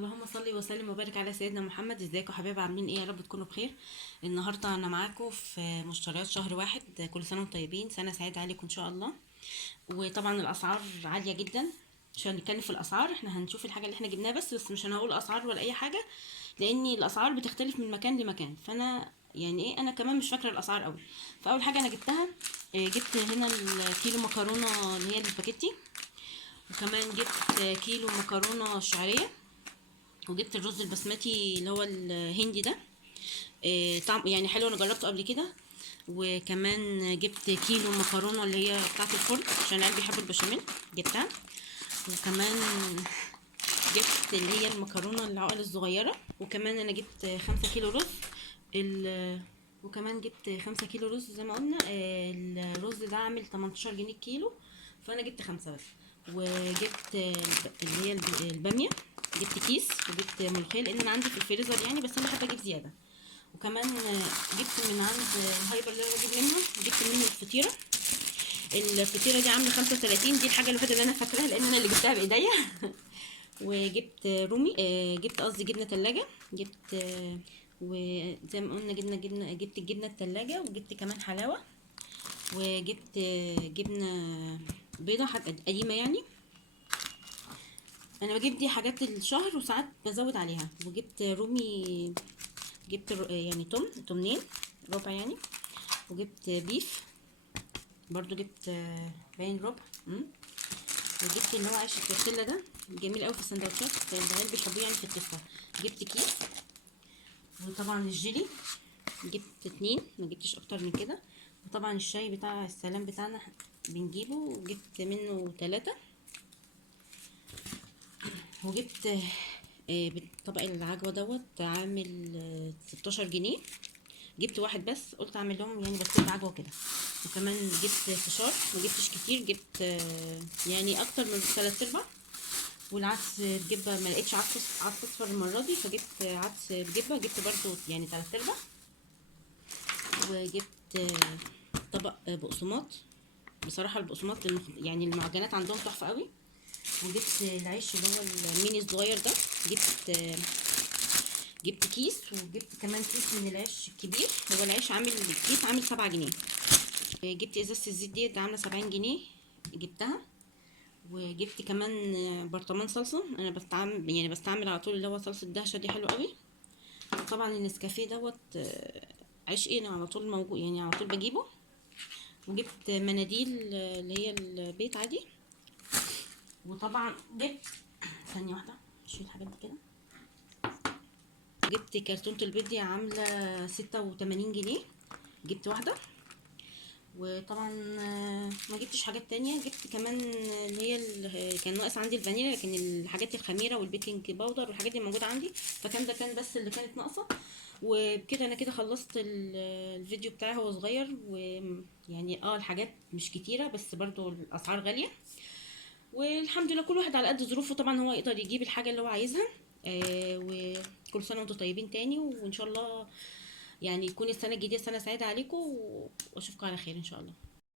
اللهم صل وسلم وبارك على سيدنا محمد. ازيكم يا حبايبي؟ عاملين ايه؟ يا رب تكونوا بخير. النهارده انا معاكم في مشتريات شهر واحد. كل سنه وانتم طيبين، سنه سعيده عليكم ان شاء الله. وطبعا الاسعار عاليه جدا. مش هنتكلم في الاسعار، احنا هنشوف الحاجه اللي احنا جبناها بس مش هنقول اسعار ولا اي حاجه، لان الاسعار بتختلف من مكان لمكان. فانا يعني ايه، انا كمان مش فاكره الاسعار قوي. فاول حاجه انا جبتها، جبت هنا الكيلو مكرونه اللي هي السباكيتي، وكمان جبت كيلو مكرونه شعريه، وجبت الرز البسمتي اللي هو الهندي ده. طعم يعني حلو، انا جربته قبل كده. وكمان جبت كيلو مكرونه اللي هي بتاعه الفرن عشان قلبي بيحب البشاميل، جبتها. وكمان جبت اللي هي المكرونه العقل الصغيره. وكمان انا جبت 5 كيلو رز. وكمان جبت 5 كيلو رز زي ما قلنا. الرز ده عامل 18 جنيه الكيلو، فانا جبت 5 بس. وجبت اللي هي الباميه، جبت كيس. وجبت ملوخيه لان انا عندي في الفريزر يعني، بس انا بحب اجيب زياده. وكمان جبت من عند الهايبر اللي انا بجيب منه، جبت منه الفطيره. الفطيره دي عامله 35، دي الحاجه الوحيده اللي انا فاكراها لان انا اللي جبتها بايديا. وجبت رومي، جبت قصدي جبنه تلاجة. جبت وزي ما قلنا جبت الجبنه التلاجة، وجبت كمان حلاوه. وجبت جبنه بيضه حاجه قديمه يعني. انا بجيب دي حاجات الشهر وساعات بزود عليها. وجبت رومي، جبت يعني تومنين ربع يعني. وجبت بيف برضو، جبت باين ربع. وجبت اللي هو عيش التورتيلا ده جميل قوي في السندوتشات، العيال بيحبوه يعني في التفاح. جبت كيس. وطبعا الجيلي جبت 2، ما جبتش اكتر من كده. وطبعا الشاي بتاع السلام بتاعنا بنجيبه، وجبت منه 3. وجبت طبق العجوة دوت عامل 16 جنيه. جبت واحد بس، قلت اعمل لهم يعني بسكوت عجوة كده. وكمان جبت فشار، ما جبتش كتير، جبت يعني اكتر من 3/4. والعدس بجبه ما لقيتش عدس اصفر المره دي، فجبت عدس بجبه، جبت برضو يعني 3/4. وجبت طبق بقسماط. بصراحه البقسماط يعني المعجنات عندهم تحفه قوي. وجبت العيش اللي هو الميني الصغير ده، جبت كيس. وجبت كمان كيس من العيش الكبير. هو العيش عامل الكيس عامل 7 جنيه. جبت ازازه الزيت ديت عامله 70 جنيه، جبتها. وجبت كمان برطمان صلصه. انا بستعمل على طول اللي هو صلصه دهشه دي، حلوه قوي. طبعا النسكافيه دوت عشقي، انا على طول موجود يعني، على طول بجيبه. وجبت مناديل اللي هي البيت عادي. وطبعا جبت ثانيه واحده اشيل الحاجات دي كده. جبت كرتونه البيض دي عامله 86 جنيه، جبت واحده. وطبعا ما جبتش حاجات تانية. جبت كمان اللي هي كان ناقص عندي الفانيليا، لكن الحاجات الخميره والبيكنج باودر والحاجات دي موجوده عندي، فكان ده كان بس اللي كانت ناقصه. وبكده انا كده خلصت الفيديو بتاعي، هو صغير ويعني الحاجات مش كتيره، بس برضو الاسعار غاليه. والحمد لله كل واحد على قد ظروفه، طبعا هو يقدر يجيب الحاجه اللي هو عايزها. وكل سنه وانتم طيبين تاني، وان شاء الله يعني تكون السنه الجديده سنه سعيده عليكم، واشوفكم على خير ان شاء الله.